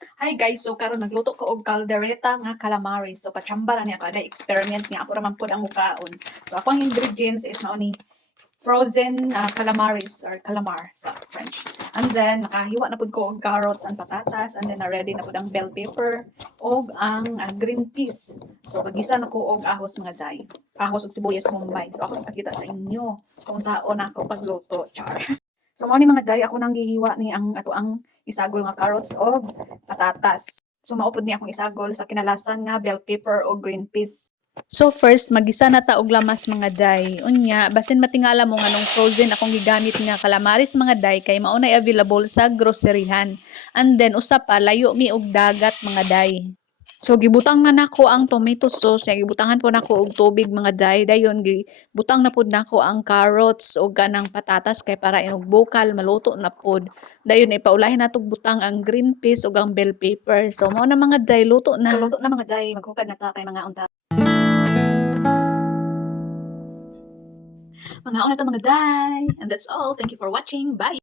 Hi guys, so karon nagluto ko og caldereta nga calamari. So patsamba na niya kada experiment nga ako raman pud ang mukaon. So akong ingredients is mao ni frozen calamaris or calamar sa French. And then nakahiwa na pud ko og carrots and patatas, and then na ready na pud ang bell pepper og ang green peas. So pagisa na ko og ahos mga day. Ahos ug sibuyas bombay. So ako ipakita sa inyo kung saon ako pagluto. Char. So mao ni mga day ako nang gihiwa ni ang ato ang isagol nga carrots og patatas. So maupod ni akong isagol sa kinalasan nga bell pepper o green peas. So first, magisa na ta og lamas mga day. Unya, basin matingala mo nganong frozen akong gigamit nga calamaris mga day kay mao nay available sa groceryhan. And then usa pa layo mi og dagat mga day. So gibutang na nako ang tomato sauce, nya gibutangan po nako og tubig mga day. Dayon gibutang na pud nako ang carrots ug kanang patatas kay para inog bukal maluto na pud. Dayon ipaulahin natog butang ang green peas ug ang bell pepper. So mao na mga day luto na. So luto na mga day, maghukad na ta kay mga unta. Mga una ta mga day. And that's all. Thank you for watching. Bye.